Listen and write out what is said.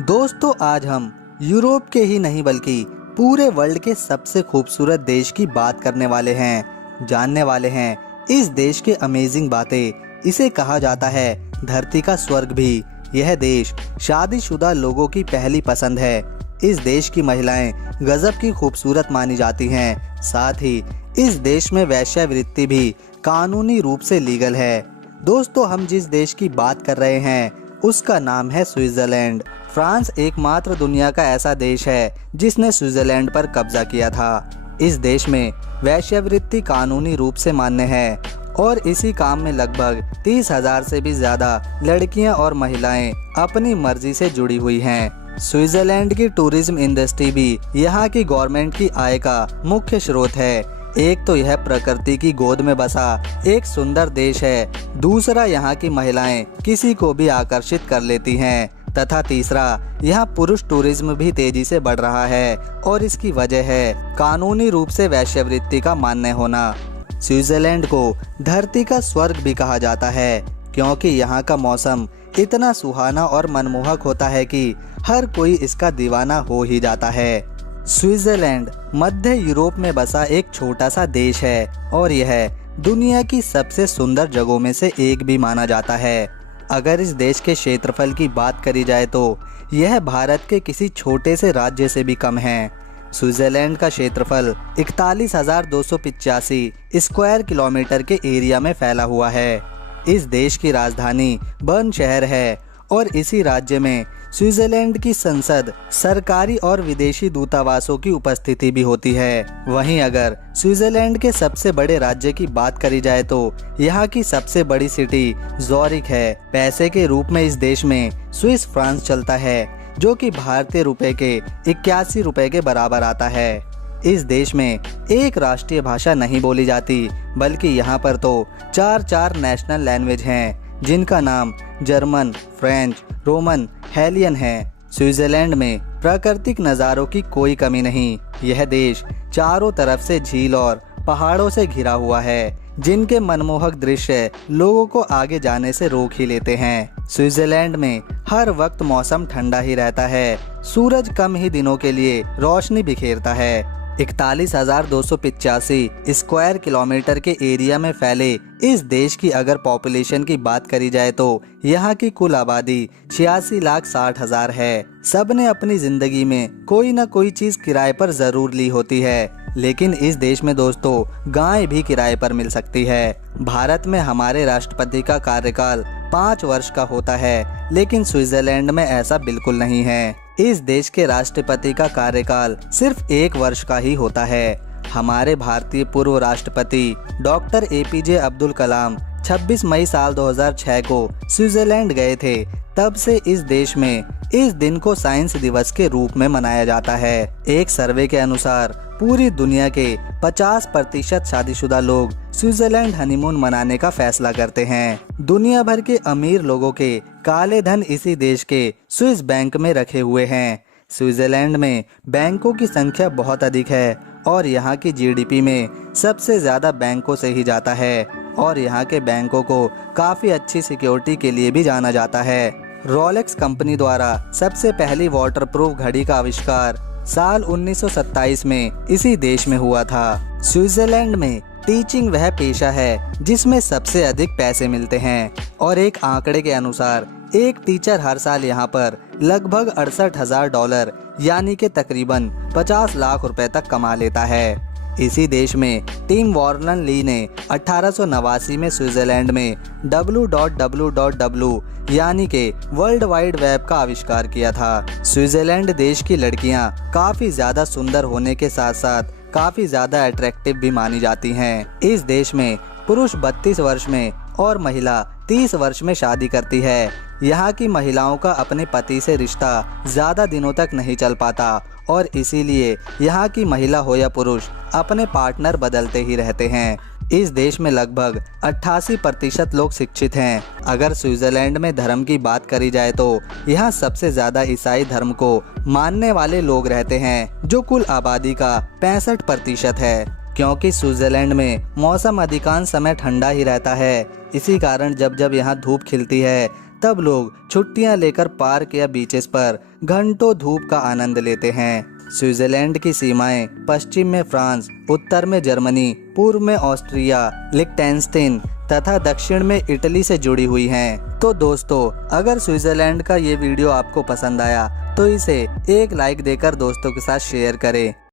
दोस्तों आज हम यूरोप के ही नहीं बल्कि पूरे वर्ल्ड के सबसे खूबसूरत देश की बात करने वाले हैं, जानने वाले हैं इस देश के अमेजिंग बातें। इसे कहा जाता है धरती का स्वर्ग भी। यह देश शादीशुदा लोगों की पहली पसंद है। इस देश की महिलाएं गजब की खूबसूरत मानी जाती हैं। साथ ही इस देश में वेश्यावृत्ति भी कानूनी रूप से लीगल है। दोस्तों हम जिस देश की बात कर रहे हैं उसका नाम है स्विट्जरलैंड। फ्रांस एकमात्र दुनिया का ऐसा देश है जिसने स्विट्जरलैंड पर कब्जा किया था। इस देश में वेश्यावृत्ति कानूनी रूप से मान्य है और इसी काम में लगभग 30,000 से भी ज्यादा लड़कियां और महिलाएं अपनी मर्जी से जुड़ी हुई हैं। स्विट्जरलैंड की टूरिज्म इंडस्ट्री भी यहाँ की गवर्नमेंट की आय का मुख्य स्रोत है। एक तो यह प्रकृति की गोद में बसा एक सुंदर देश है, दूसरा यहाँ की महिलाएं किसी को भी आकर्षित कर लेती हैं, तथा तीसरा यहाँ पुरुष टूरिज्म भी तेजी से बढ़ रहा है और इसकी वजह है कानूनी रूप से वेश्यावृत्ति का मान्य होना। स्विट्जरलैंड को धरती का स्वर्ग भी कहा जाता है क्योंकि यहाँ का मौसम इतना सुहाना और मनमोहक होता है कि हर कोई इसका दीवाना हो ही जाता है। स्विट्जरलैंड मध्य यूरोप में बसा एक छोटा सा देश है और यह दुनिया की सबसे सुंदर जगहों में से एक भी माना जाता है। अगर इस देश के क्षेत्रफल की बात करी जाए तो यह भारत के किसी छोटे से राज्य से भी कम है। स्विट्जरलैंड का क्षेत्रफल 41,285 स्क्वायर किलोमीटर के एरिया में फैला हुआ है। इस देश की राजधानी बर्न शहर है और इसी राज्य में स्विट्जरलैंड की संसद, सरकारी और विदेशी दूतावासों की उपस्थिति भी होती है। वहीं अगर स्विट्जरलैंड के सबसे बड़े राज्य की बात करी जाए तो यहाँ की सबसे बड़ी सिटी ज़ोरिक है। पैसे के रूप में इस देश में स्विस फ्रांक चलता है जो कि भारतीय रुपए के 81 रुपए के बराबर आता है। इस देश में एक राष्ट्रीय भाषा नहीं बोली जाती बल्कि यहाँ पर तो चार नेशनल लैंग्वेज हैं जिनका नाम जर्मन, फ्रेंच, रोमन, हेलियन है। स्विट्जरलैंड में प्राकृतिक नज़ारों की कोई कमी नहीं। यह देश चारों तरफ से झील और पहाड़ों से घिरा हुआ है जिनके मनमोहक दृश्य लोगों को आगे जाने से रोक ही लेते हैं। स्विट्जरलैंड में हर वक्त मौसम ठंडा ही रहता है। सूरज कम ही दिनों के लिए रोशनी बिखेरता है। 41,285 स्क्वायर किलोमीटर के एरिया में फैले इस देश की अगर पॉपुलेशन की बात करी जाए तो यहाँ की कुल आबादी 86,60,000 है। सबने अपनी जिंदगी में कोई न कोई चीज किराए पर जरूर ली होती है, लेकिन इस देश में दोस्तों गाय भी किराए पर मिल सकती है। भारत में हमारे राष्ट्रपति का कार्यकाल 5 वर्ष का होता है, लेकिन स्विट्जरलैंड में ऐसा बिल्कुल नहीं है। इस देश के राष्ट्रपति का कार्यकाल सिर्फ 1 वर्ष का ही होता है। हमारे भारतीय पूर्व राष्ट्रपति डॉक्टर APJ अब्दुल कलाम 26 मई साल 2006 को स्विट्जरलैंड गए थे। तब से इस देश में इस दिन को साइंस दिवस के रूप में मनाया जाता है। एक सर्वे के अनुसार पूरी दुनिया के 50% शादीशुदा लोग स्विट्जरलैंड हनीमून मनाने का फैसला करते हैं। दुनिया भर के अमीर लोगों के काले धन इसी देश के स्विस बैंक में रखे हुए हैं। स्विट्जरलैंड में बैंकों की संख्या बहुत अधिक है और यहाँ की GDP में सबसे ज्यादा बैंकों से ही जाता है और यहाँ के बैंकों को काफी अच्छी सिक्योरिटी के लिए भी जाना जाता है। रोलेक्स कंपनी द्वारा सबसे पहली वाटरप्रूफ घड़ी का आविष्कार साल 1927 में इसी देश में हुआ था। स्विट्जरलैंड में टीचिंग वह पेशा है जिसमें सबसे अधिक पैसे मिलते हैं और एक आंकड़े के अनुसार एक टीचर हर साल यहाँ पर लगभग $68,000 यानी कि तकरीबन 50 लाख रुपए तक कमा लेता है। इसी देश में टिम बर्नर्स-ली ने 1889 में स्विट्जरलैंड में www यानी कि वर्ल्ड वाइड वेब का आविष्कार किया था। स्विट्जरलैंड देश की लड़कियां काफी ज्यादा सुंदर होने के साथ साथ काफी ज्यादा अट्रैक्टिव भी मानी जाती हैं। इस देश में पुरुष 32 वर्ष में और महिला 30 वर्ष में शादी करती है। यहाँ की महिलाओं का अपने पति से रिश्ता ज्यादा दिनों तक नहीं चल पाता और इसीलिए यहाँ की महिला हो या पुरुष अपने पार्टनर बदलते ही रहते हैं। इस देश में लगभग 88% लोग शिक्षित हैं। अगर स्विट्जरलैंड में धर्म की बात करी जाए तो यहाँ सबसे ज्यादा ईसाई धर्म को मानने वाले लोग रहते हैं जो कुल आबादी का 65% है। क्योंकि स्विट्जरलैंड में मौसम अधिकांश समय ठंडा ही रहता है, इसी कारण जब जब यहाँ धूप खिलती है तब लोग छुट्टियां लेकर पार्क या बीचेस पर घंटों धूप का आनंद लेते हैं। स्विट्जरलैंड की सीमाएं पश्चिम में फ्रांस, उत्तर में जर्मनी, पूर्व में ऑस्ट्रिया, लिechtenstein तथा दक्षिण में इटली से जुड़ी हुई हैं। तो दोस्तों, अगर स्विट्जरलैंड का ये वीडियो आपको पसंद आया तो इसे एक लाइक देकर दोस्तों के साथ शेयर करें।